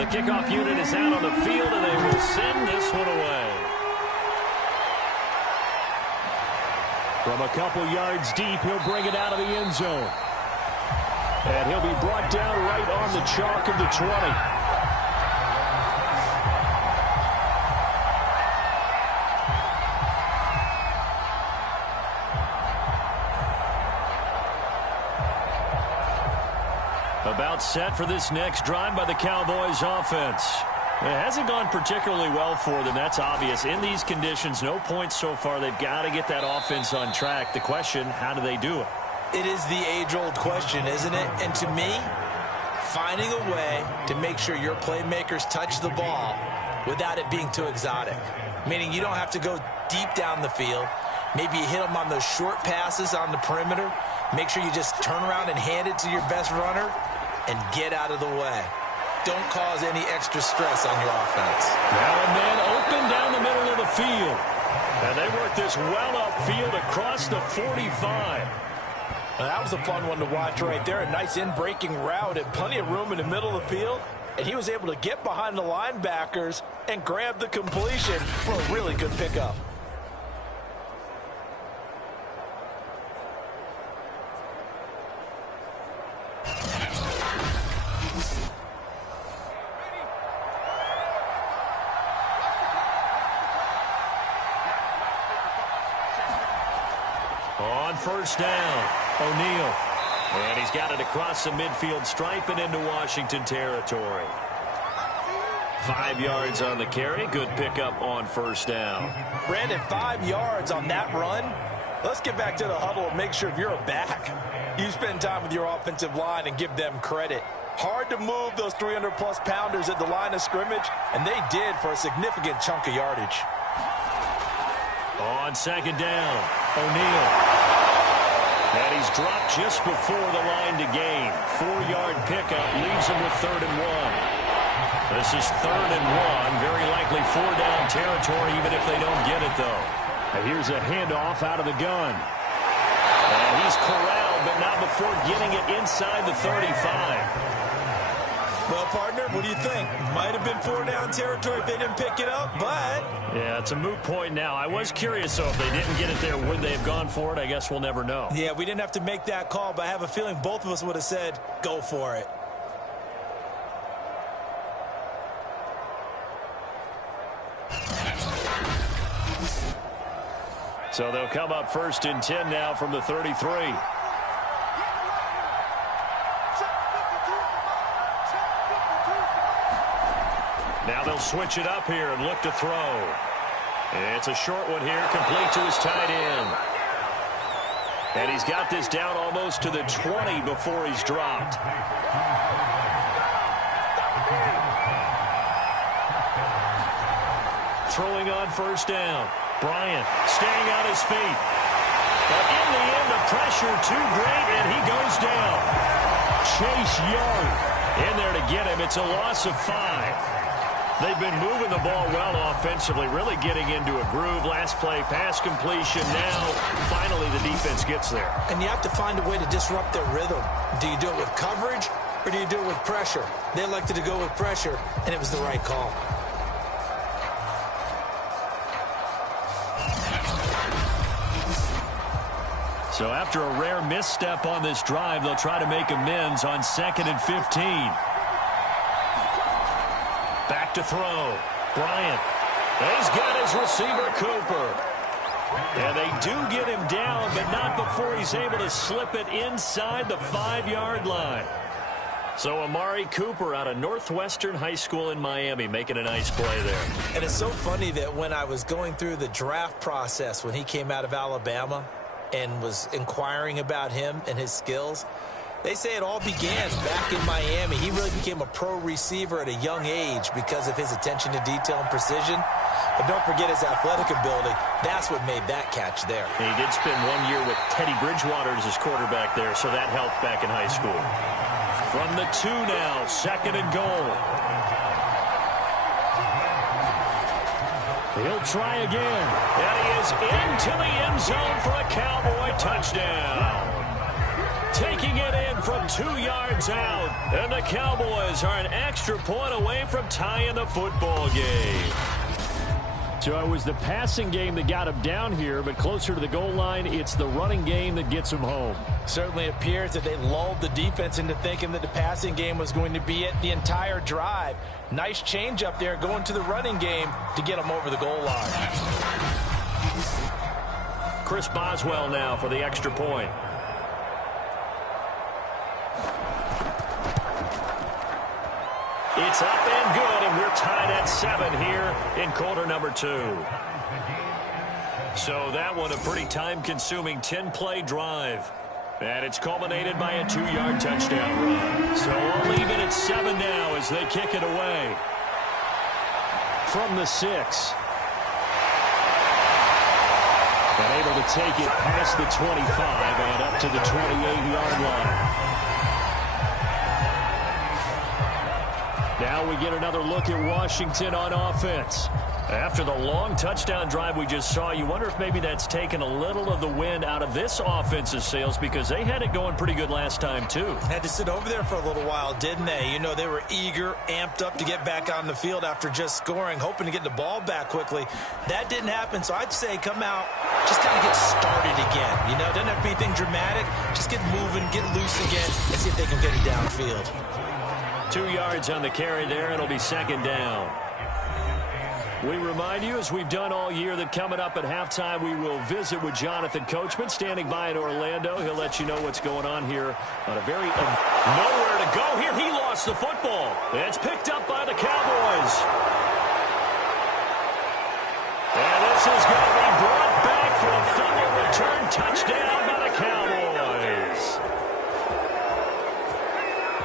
The kickoff unit is out on the field, and they will send this one away. From a couple yards deep, he'll bring it out of the end zone. And he'll be brought down right on the chalk of the 20. About set for this next drive by the Cowboys offense. It hasn't gone particularly well for them. That's obvious. In these conditions, no points so far. They've got to get that offense on track. The question, how do they do it? It is the age-old question, isn't it? And to me, finding a way to make sure your playmakers touch the ball without it being too exotic. Meaning you don't have to go deep down the field. Maybe you hit them on those short passes on the perimeter. Make sure you just turn around and hand it to your best runner and get out of the way. Don't cause any extra stress on your offense. Now a man open down the middle of the field. And they work this well upfield across the 45. Well, that was a fun one to watch right there. A nice in-breaking route and plenty of room in the middle of the field. And he was able to get behind the linebackers and grab the completion for a really good pickup. On first down, O'Neal. And he's got it across the midfield stripe and into Washington territory. 5 yards on the carry. Good pickup on first down. Brandon, 5 yards on that run. Let's get back to the huddle and make sure if you're a back, you spend time with your offensive line and give them credit. Hard to move those 300-plus pounders at the line of scrimmage, and they did for a significant chunk of yardage. On second down, O'Neal. And he's dropped just before the line to gain. 4-yard pickup leaves him with 3rd and 1. This is 3rd and 1. Very likely 4-down territory, even if they don't get it, though. And here's a handoff out of the gun. And he's corralled, but not before getting it inside the 35. Well, partner, what do you think? Might have been 4-down territory if they didn't pick it up, but... Yeah, it's a moot point now. I was curious, though, if they didn't get it there, would they have gone for it? I guess we'll never know. Yeah, we didn't have to make that call, but I have a feeling both of us would have said, go for it. So they'll come up 1st and 10 now from the 33. Now they'll switch it up here and look to throw. It's a short one here, complete to his tight end. And he's got this down almost to the 20 before he's dropped. Throwing on first down. Bryant staying on his feet. But in the end, the pressure too great, and he goes down. Chase Young in there to get him. It's a loss of 5. They've been moving the ball well offensively, really getting into a groove. Last play, pass completion. Now, finally, the defense gets there. And you have to find a way to disrupt their rhythm. Do you do it with coverage, or do you do it with pressure? They elected to go with pressure, and it was the right call. So after a rare misstep on this drive, they'll try to make amends on 2nd and 15. Back to throw. Bryant. He's got his receiver, Cooper. And they do get him down, but not before he's able to slip it inside the 5-yard line. So Amari Cooper out of Northwestern High School in Miami making a nice play there. And it's so funny that when I was going through the draft process when he came out of Alabama and was inquiring about him and his skills, they say it all began back in Miami. He really became a pro receiver at a young age because of his attention to detail and precision. But don't forget his athletic ability. That's what made that catch there. He did spend 1 year with Teddy Bridgewater as his quarterback there, so that helped back in high school. From the 2 now, 2nd and goal. He'll try again. And he is into the end zone for a Cowboy touchdown. taking it in from 2 yards out. And the Cowboys are an extra point away from tying the football game. So it was the passing game that got him down here, but closer to the goal line, it's the running game that gets him home. Certainly appears that they lulled the defense into thinking that the passing game was going to be it the entire drive. Nice change up there going to the running game to get them over the goal line. Chris Boswell now for the extra point. It's up and good, and we're tied at 7 here in quarter number 2. So that one a pretty time-consuming 10-play drive. And it's culminated by a 2-yard touchdown run. So we'll leave it at 7 now as they kick it away. From the 6. And able to take it past the 25 and up to the 28-yard line. Now we get another look at Washington on offense. After the long touchdown drive we just saw, you wonder if maybe that's taken a little of the wind out of this offense's sails because they had it going pretty good last time, too. Had to sit over there for a little while, didn't they? You know, they were eager, amped up to get back on the field after just scoring, hoping to get the ball back quickly. That didn't happen, so I'd say come out, just kind of get started again. You know, doesn't have to be anything dramatic. Just get moving, get loose again, and see if they can get it downfield. 2 yards on the carry there. It'll be second down. We remind you, as we've done all year, that coming up at halftime, we will visit with Jonathan Coachman, standing by in Orlando. He'll let you know what's going on here on a very nowhere to go here. He lost the football. It's picked up by the Cowboys. And this is going to be brought back for a fumble return touchdown by the Cowboys.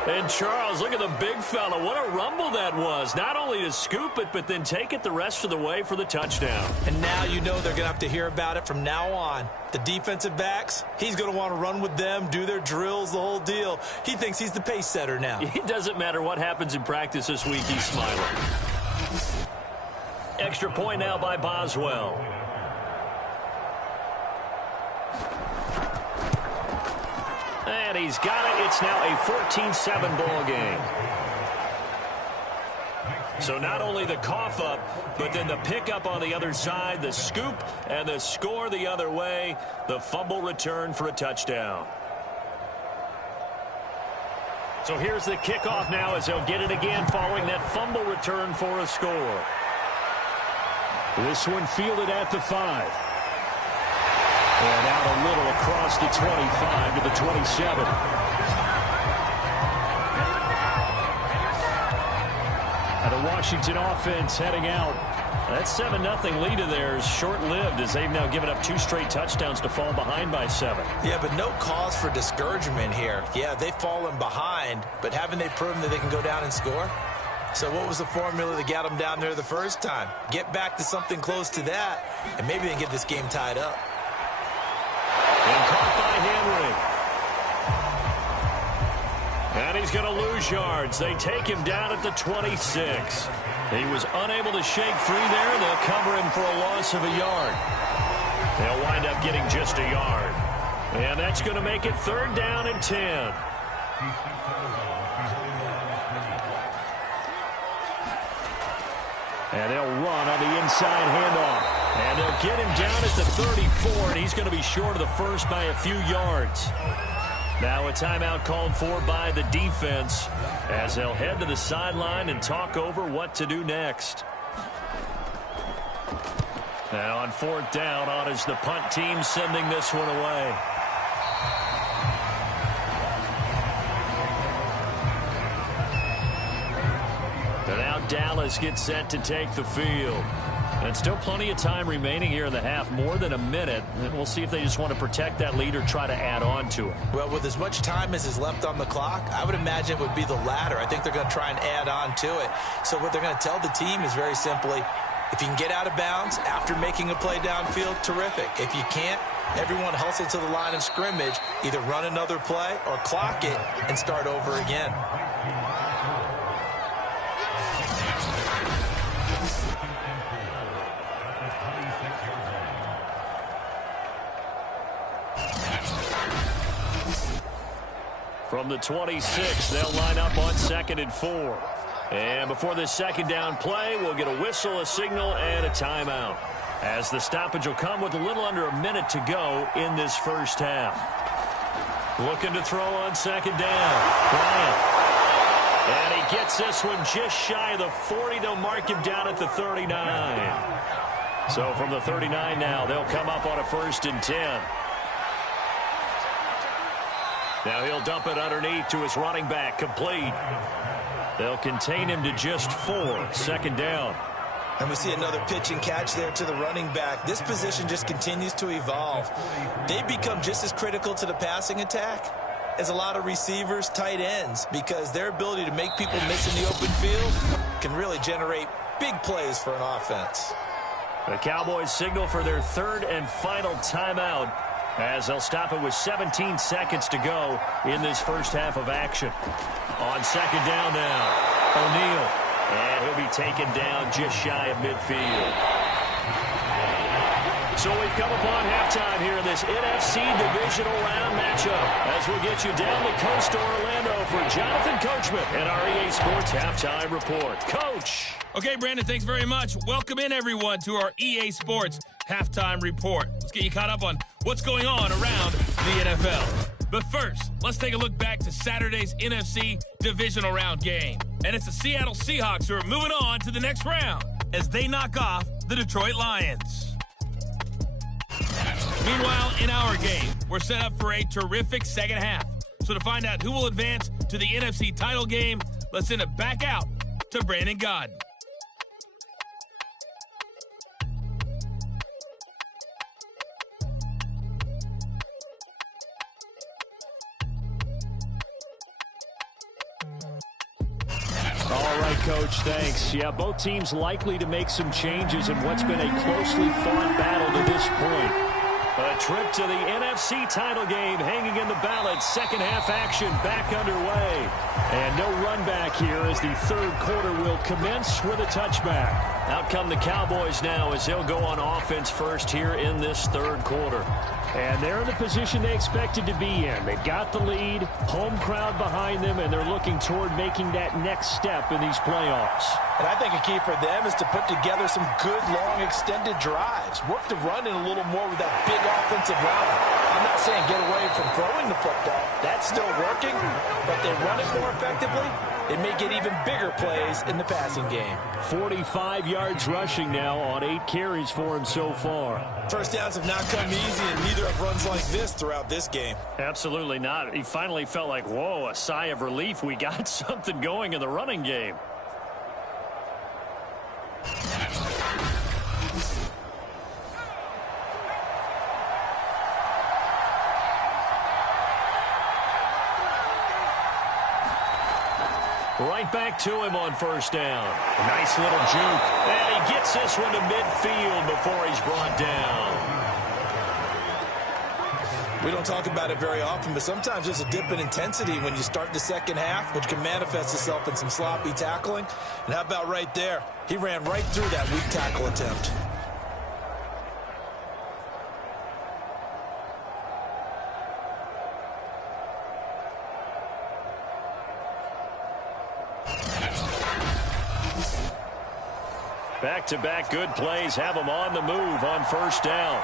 And Charles, look at the big fella. What a rumble that was. Not only to scoop it, but then take it the rest of the way for the touchdown. And now you know they're going to have to hear about it from now on. The defensive backs, he's going to want to run with them, do their drills, the whole deal. He thinks he's the pace setter now. It doesn't matter what happens in practice this week. He's smiling. Extra point now by Boswell. And he's got it. It's now a 14-7 ball game. So not only the cough up, but then the pickup on the other side, the scoop, and the score the other way. The fumble return for a touchdown. So here's the kickoff now as they'll get it again following that fumble return for a score. This one fielded at the 5. And out a little across the 25 to the 27. And the Washington offense heading out. That 7-0 lead of theirs short-lived as they've now given up 2 straight touchdowns to fall behind by 7. Yeah, but no cause for discouragement here. Yeah, they've fallen behind, but haven't they proven that they can go down and score? So what was the formula that got them down there the first time? Get back to something close to that, and maybe they can get this game tied up. And caught by Henry. And he's going to lose yards. They take him down at the 26. He was unable to shake free there. They'll cover him for a loss of a yard. They'll wind up getting just a yard. And that's going to make it 3rd down and 10. And they'll run on the inside handoff. And they'll get him down at the 34, and he's going to be short of the first by a few yards. Now a timeout called for by the defense as they'll head to the sideline and talk over what to do next. Now on 4th down, on is the punt team sending this one away. And now Dallas gets set to take the field. And still plenty of time remaining here in the half, more than a minute. And we'll see if they just want to protect that lead or try to add on to it. Well, with as much time as is left on the clock, I would imagine it would be the latter. I think they're going to try and add on to it. So what they're going to tell the team is very simply, if you can get out of bounds after making a play downfield, terrific. If you can't, everyone hustle to the line of scrimmage, either run another play or clock it and start over again. From the 26, they'll line up on 2nd and 4. And before this second down play, we'll get a whistle, a signal, and a timeout, as the stoppage will come with a little under a minute to go in this first half. Looking to throw on 2nd down. Bryant. And he gets this one just shy of the 40. They'll mark him down at the 39. So from the 39 now, they'll come up on a 1st and 10. Now he'll dump it underneath to his running back, complete. They'll contain him to just 4, 2nd down. And we see another pitch and catch there to the running back. This position just continues to evolve. They become just as critical to the passing attack as a lot of receivers, tight ends, because their ability to make people miss in the open field can really generate big plays for an offense. The Cowboys signal for their 3rd and final timeout, as they'll stop it with 17 seconds to go in this first half of action. On 2nd down now, O'Neal. And he'll be taken down just shy of midfield. So we've come upon halftime here in this NFC Divisional Round matchup, as we'll get you down the coast to Orlando for Jonathan Coachman and our EA Sports Halftime Report. Coach. Okay, Brandon, thanks very much. Welcome in, everyone, to our EA Sports Halftime Report. Let's get you caught up on what's going on around the NFL. But first, let's take a look back to Saturday's NFC Divisional Round game. And it's the Seattle Seahawks who are moving on to the next round as they knock off the Detroit Lions. Meanwhile, in our game, we're set up for a terrific second half. So to find out who will advance to the NFC title game, let's send it back out to Brandon Godden. All right, Coach, thanks. Yeah, both teams likely to make some changes in what's been a closely fought battle to this point. A trip to the NFC title game hanging in the balance. Second half action back underway. And no run back here as the 3rd quarter will commence with a touchback. Out come the Cowboys now as they'll go on offense first here in this 3rd quarter. And they're in the position they expected to be in. They've got the lead, home crowd behind them, and they're looking toward making that next step in these playoffs. And I think a key for them is to put together some good, long, extended drives. Work the run in a little more with that big offensive line. I'm not saying get away from throwing the football. That's still working, but they run it more effectively. It may get even bigger plays in the passing game. 45 yards rushing now on 8 carries for him so far. First downs have not come easy, and neither have runs like this throughout this game. Absolutely not. He finally felt like, whoa, a sigh of relief. We got something going in the running game. Right back to him on first down. A nice little juke. And he gets this one to midfield before he's brought down. We don't talk about it very often, but sometimes there's a dip in intensity when you start the second half, which can manifest itself in some sloppy tackling. And how about right there? He ran right through that weak tackle attempt. Back-to-back good plays have him on the move on first down.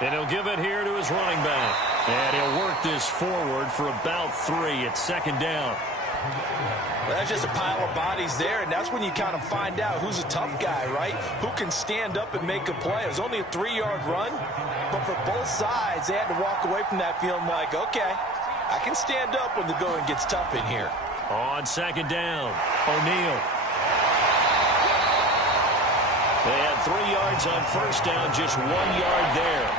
And he'll give it here to his running back. And he'll work this forward for about 3 at 2nd down. Well, that's just a pile of bodies there, and that's when you kind of find out who's a tough guy, right? Who can stand up and make a play. It was only a 3-yard run, but for both sides, they had to walk away from that feeling like, okay, I can stand up when the going gets tough in here. On 2nd down, O'Neal. They had 3 yards on first down, just 1 yard there.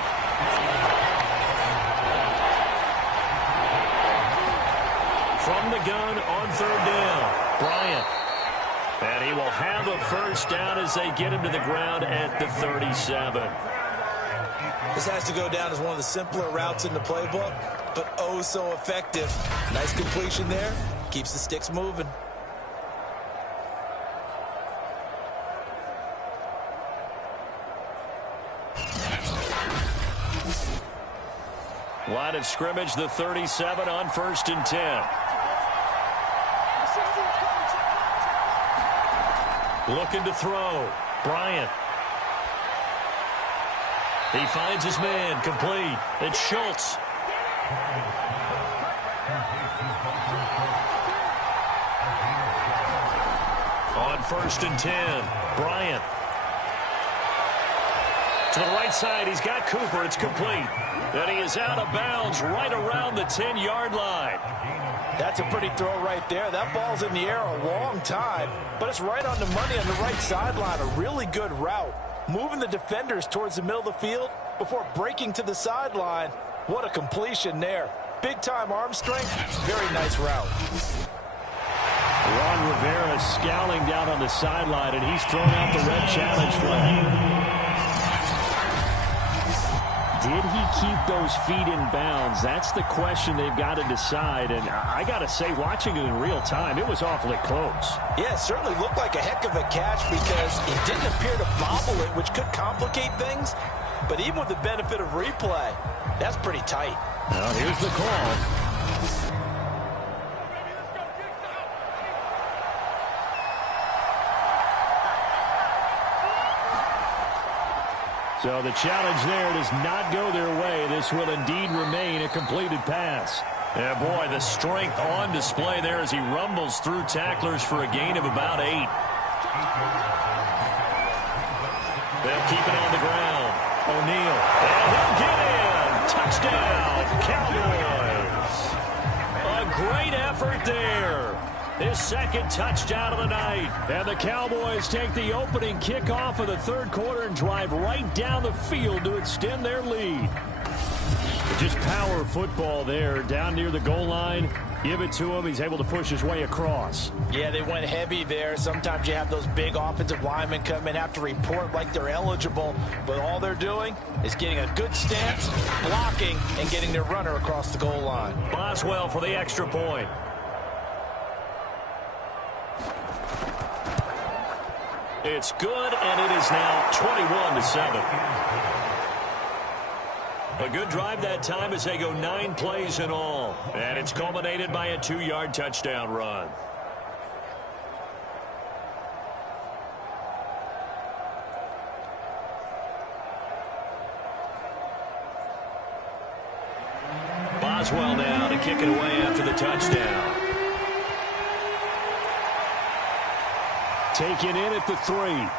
From the gun on 3rd down, Bryant. And he will have a first down as they get him to the ground at the 37. This has to go down as one of the simpler routes in the playbook, but oh so effective. Nice completion there. Keeps the sticks moving. Line of scrimmage, the 37 on 1st and 10. Looking to throw. Bryant. He finds his man, complete. It's Schultz. On 1st and 10, Bryant. To the right side, he's got Cooper. It's complete. And he is out of bounds right around the 10-yard line. That's a pretty throw right there. That ball's in the air a long time, but it's right on the money on the right sideline. A really good route. Moving the defenders towards the middle of the field before breaking to the sideline. What a completion there. Big-time arm strength. Very nice route. Ron Rivera scowling down on the sideline, and he's thrown out the red challenge flag. Did he keep those feet in bounds? That's the question they've got to decide. And I got to say, watching it in real time, it was awfully close. Yeah, it certainly looked like a heck of a catch because it didn't appear to bobble it, which could complicate things. But even with the benefit of replay, that's pretty tight. Well, here's the call. So the challenge there does not go their way. This will indeed remain a completed pass. Yeah, boy, the strength on display there as he rumbles through tacklers for a gain of about 8. They'll keep it on the ground. O'Neal. And he'll get in. Touchdown, Cowboys. A great effort there. His second touchdown of the night. And the Cowboys take the opening kickoff of the third quarter and drive right down the field to extend their lead. Just power football there down near the goal line. Give it to him. He's able to push his way across. Yeah, they went heavy there. Sometimes you have those big offensive linemen come in, have to report like they're eligible. But all they're doing is getting a good stance, blocking, and getting their runner across the goal line. Boswell for the extra point. It's good, and it is now 21-7. A good drive that time as they go 9 plays in all. And it's culminated by a 2-yard touchdown run. Boswell now to kick it away after the touchdown. Taken in at the 3.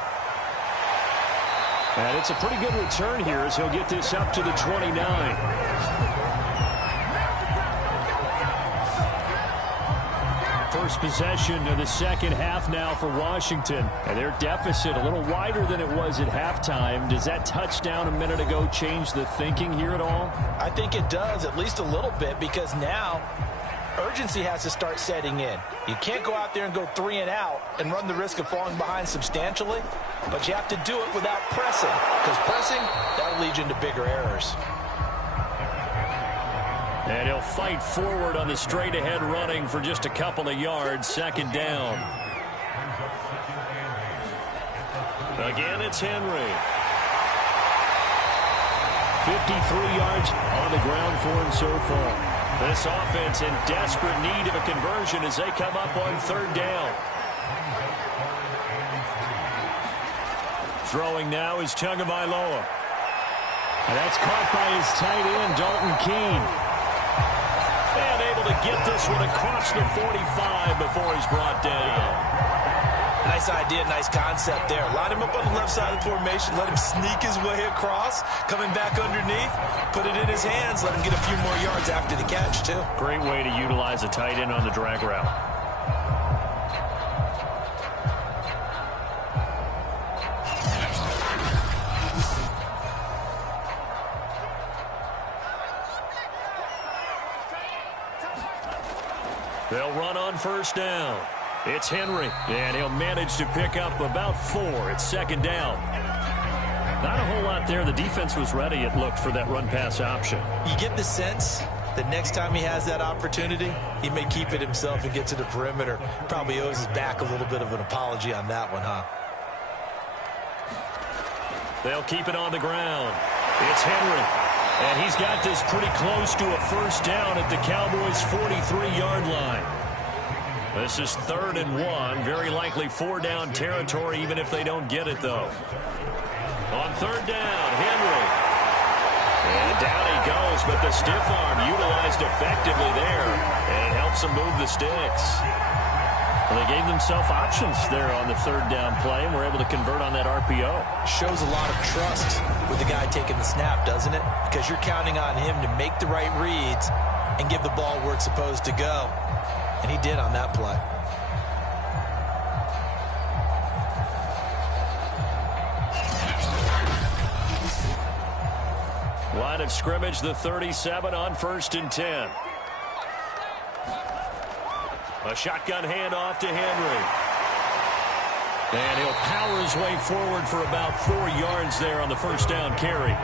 And it's a pretty good return here as he'll get this up to the 29. First possession of the second half now for Washington. And their deficit a little wider than it was at halftime. Does that touchdown a minute ago change the thinking here at all? I think it does, at least a little bit, because now urgency has to start setting in. You can't go out there and go 3 and out and run the risk of falling behind substantially, but you have to do it without pressing, because pressing, that'll lead you into bigger errors. And he'll fight forward on the straight-ahead running for just a couple of yards. Second down. Again, it's Henry. 53 yards on the ground for him so far. This offense in desperate need of a conversion as they come up on third down. Throwing now is Tagovailoa. And that's caught by his tight end, Dalton Keene. And able to get this one across the 45 before he's brought down. Nice idea, nice concept there. Line him up on the left side of the formation, let him sneak his way across, coming back underneath, put it in his hands, let him get a few more yards after the catch, too. Great way to utilize a tight end on the drag route. They'll run on first down. It's Henry, and he'll manage to pick up about 4. It's second down. Not a whole lot there. The defense was ready, it looked, for that run-pass option. You get the sense that next time he has that opportunity, he may keep it himself and get to the perimeter. Probably owes his back a little bit of an apology on that one, huh? They'll keep it on the ground. It's Henry. And he's got this pretty close to a first down at the Cowboys' 43-yard line. This is 3rd and 1. Very likely 4-down territory, even if they don't get it, though. On 3rd down, Henry. And down he goes, but the stiff arm utilized effectively there. And it helps him move the sticks. Well, they gave themselves options there on the 3rd down play and were able to convert on that RPO. Shows a lot of trust with the guy taking the snap, doesn't it? Because you're counting on him to make the right reads and give the ball where it's supposed to go. And he did on that play. Line of scrimmage, the 37 on 1st and 10. A shotgun handoff to Henry. And he'll power his way forward for about 4 yards there on the first down carry.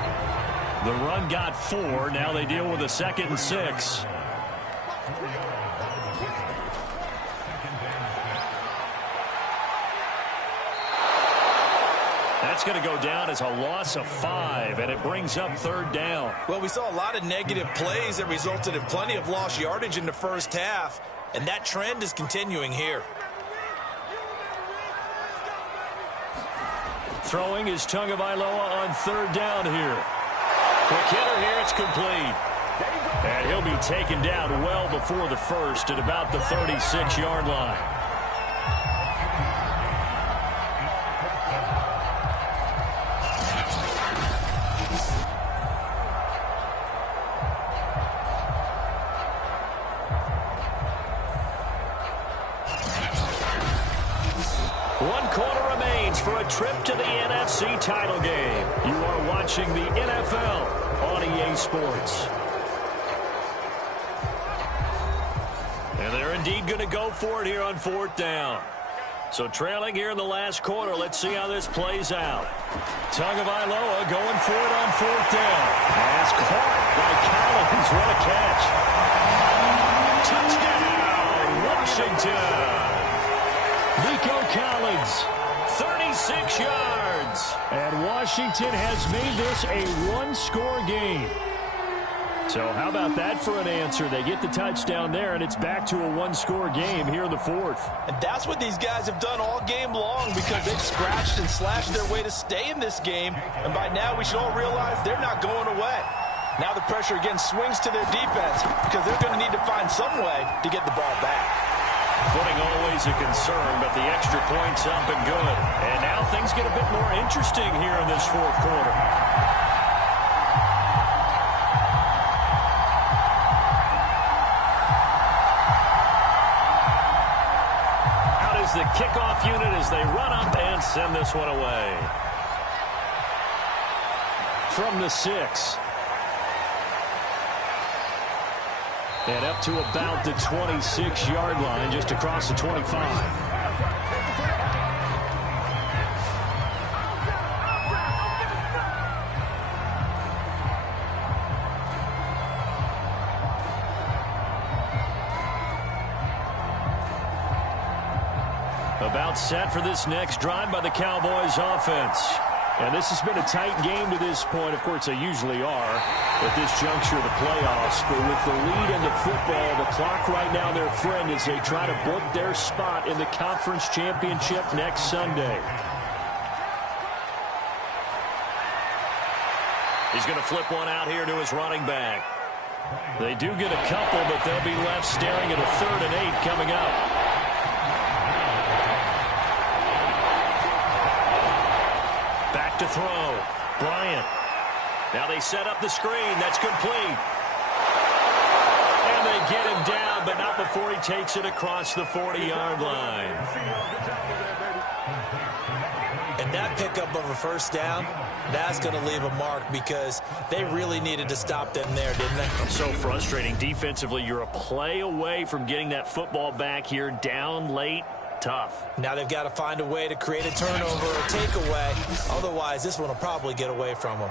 The run got 4. Now they deal with a 2nd and 6. That's going to go down as a loss of 5, and it brings up 3rd down. Well, we saw a lot of negative plays that resulted in plenty of lost yardage in the first half, and that trend is continuing here. Throwing is Tagovailoa on 3rd down here. Quick hitter here, it's complete. And he'll be taken down well before the first at about the 36-yard line. Trip to the NFC title game. You are watching the NFL on EA Sports. And they're indeed going to go for it here on 4th down. So trailing here in the last quarter. Let's see how this plays out. Tagovailoa going for it on 4th down. Pass caught by Collins. What a catch. Touchdown, Washington. Nico Collins. 36 yards. And Washington has made this a one-score game. So how about that for an answer? They get the touchdown there, and it's back to a one-score game here in the 4th. And that's what these guys have done all game long because they've scratched and slashed their way to stay in this game. And by now we should all realize they're not going away. Now the pressure again swings to their defense because they're going to need to find some way to get the ball back. Footing always a concern, but the extra point's up and good. And now things get a bit more interesting here in this 4th quarter. Out is the kickoff unit as they run up and send this one away. From the 6. And up to about the 26-yard line, just across the 25. About set for this next drive by the Cowboys offense. And this has been a tight game to this point. Of course, they usually are at this juncture of the playoffs. But with the lead in the football, the clock right now their friend as they try to book their spot in the conference championship next Sunday. He's going to flip one out here to his running back. They do get a couple, but they'll be left staring at a 3rd and 8 coming up. To throw. Bryant. Now they set up the screen. That's complete. And they get him down, but not before he takes it across the 40-yard line. And that pickup of a first down, that's going to leave a mark because they really needed to stop them there, didn't they? So frustrating. Defensively, you're a play away from getting that football back here down late. Tough. Now they've got to find a way to create a turnover or takeaway. Otherwise, this one will probably get away from them.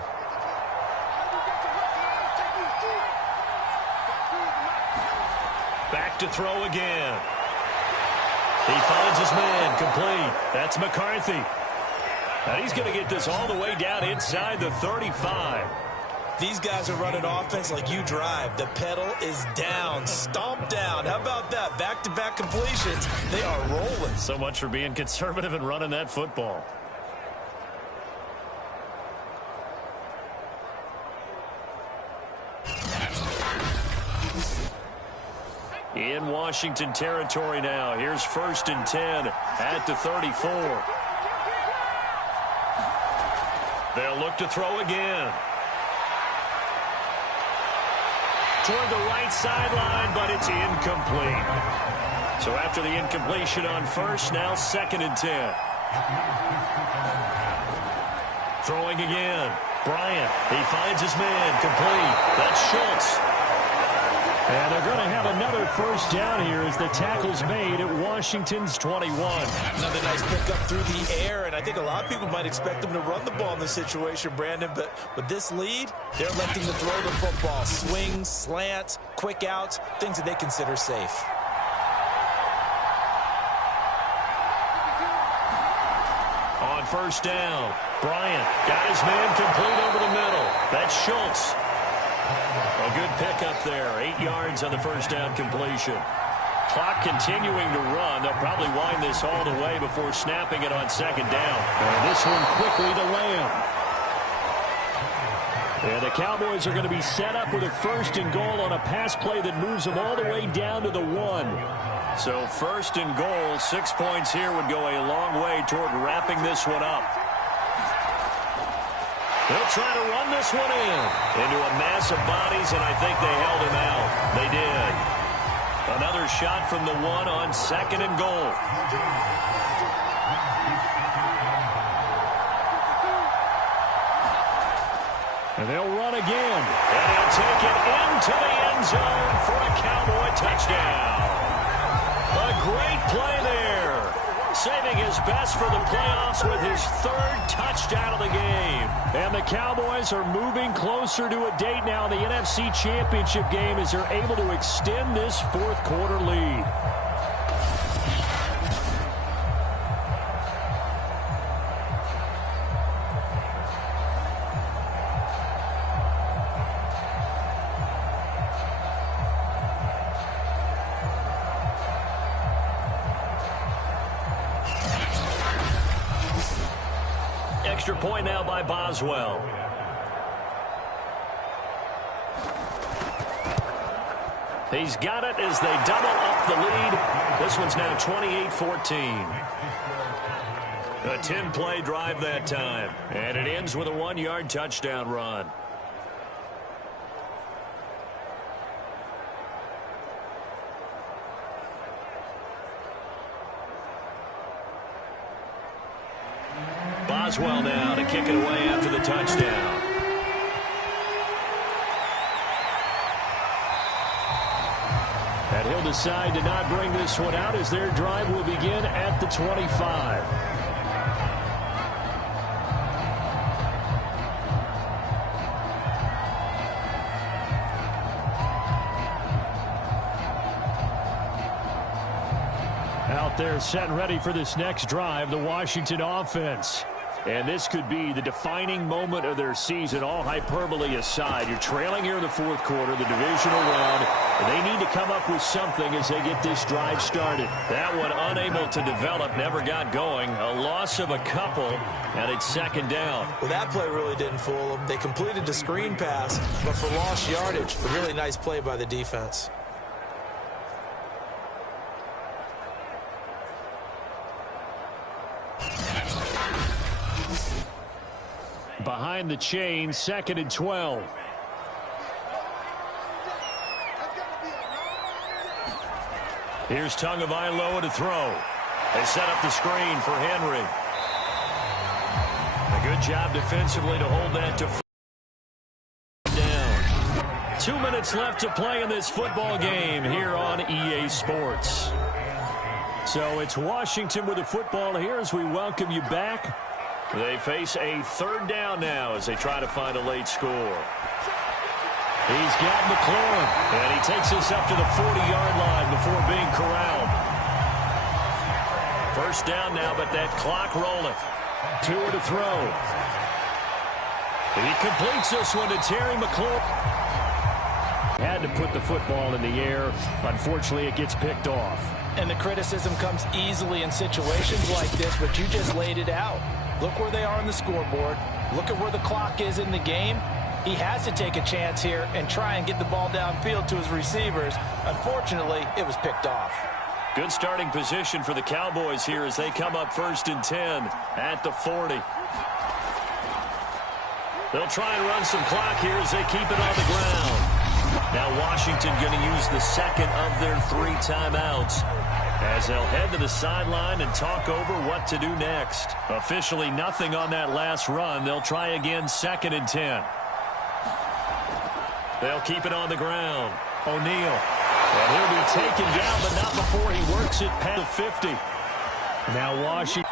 Back to throw again. He finds his man. Complete. That's McCarthy. And he's going to get this all the way down inside the 35. These guys are running offense like you drive. The pedal is down, stomp down. How about that? Back-to-back completions. They are rolling. So much for being conservative and running that football. In Washington territory now. Here's 1st and 10 at the 34. They'll look to throw again. Toward the right sideline, but it's incomplete. So after the incompletion on 1st, now 2nd and 10. Throwing again. Bryant, he finds his man, complete. That's Schultz. And they're going to have another 1st down here as the tackle's made at Washington's 21. Another nice pickup through the air, and I think a lot of people might expect them to run the ball in this situation, Brandon, but with this lead, they're electing to throw the football. Swings, slants, quick outs, things that they consider safe. On 1st down, Bryant got his man complete over the middle. That's Schultz. A good pickup there. 8 yards on the 1st down completion. Clock continuing to run. They'll probably wind this all the way before snapping it on 2nd down. And this one quickly to Lamb. And the Cowboys are going to be set up with a 1st and goal on a pass play that moves them all the way down to the 1. So 1st and goal, 6 points here would go a long way toward wrapping this one up. They'll try to run this one into a mass of bodies, and I think they held him out. They did. Another shot from the 1 on 2nd and goal. And they'll run again. And he'll take it into the end zone for a Cowboy touchdown. A great play there. Saving his best for the playoffs with his 3rd touchdown of the game. And the Cowboys are moving closer to a date now in the NFC Championship game as they're able to extend this 4th quarter lead. Extra point now by Boswell. He's got it as they double up the lead. This one's now 28-14. A 10-play drive that time. And it ends with a 1-yard touchdown run. Boswell now to kick it away after the touchdown. And he'll decide to not bring this one out as their drive will begin at the 25. Out there set and ready for this next drive, the Washington offense. And this could be the defining moment of their season, all hyperbole aside. You're trailing here in the 4th quarter, the divisional round. And they need to come up with something as they get this drive started. That one unable to develop, never got going. A loss of a couple, and it's 2nd down. Well, that play really didn't fool them. They completed the screen pass, but for lost yardage, a really nice play by the defense. Behind the chain, 2nd and 12. Here's Tagovailoa to throw. They set up the screen for Henry. A good job defensively to hold that to down. 2 minutes left to play in this football game here on EA Sports. So it's Washington with the football here as we welcome you back. They face a 3rd down now as they try to find a late score. He's got McLaurin, and he takes us up to the 40-yard line before being corralled. 1st down now, but that clock rolling. 2 to throw. He completes this one to Terry McLaurin. Had to put the football in the air. Unfortunately, it gets picked off. And the criticism comes easily in situations like this, but you just laid it out. Look where they are on the scoreboard. Look at where the clock is in the game. He has to take a chance here and try and get the ball downfield to his receivers. Unfortunately, it was picked off. Good starting position for the Cowboys here as they come up 1st and 10 at the 40. They'll try and run some clock here as they keep it on the ground. Now Washington going to use the second of their 3 timeouts as they'll head to the sideline and talk over what to do next. Officially nothing on that last run. They'll try again 2nd and 10. They'll keep it on the ground. O'Neal. And he'll be taken down, but not before he works it past the 50. Now Washington.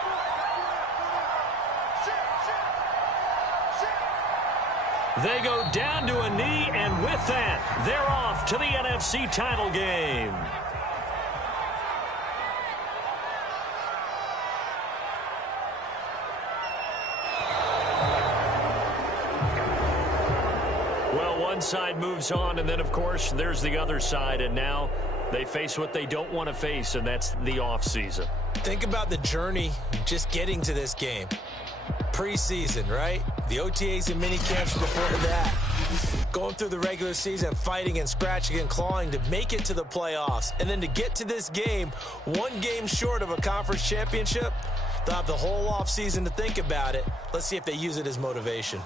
They go down to a knee, and with that, they're off to the NFC title game. Well, one side moves on, and then, of course, there's the other side, and now they face what they don't want to face, and that's the offseason. Think about the journey just getting to this game. Preseason, right? The OTAs and mini camps before that. Going through the regular season, fighting and scratching and clawing to make it to the playoffs. And then to get to this game, 1 game short of a conference championship, they'll have the whole offseason to think about it. Let's see if they use it as motivation.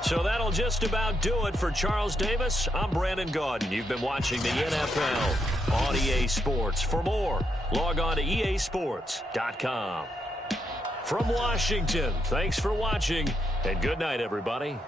So that'll just about do it for Charles Davis. I'm Brandon Gaudin. You've been watching the NFL on EA Sports. For more, log on to easports.com. From Washington, thanks for watching, and good night, everybody.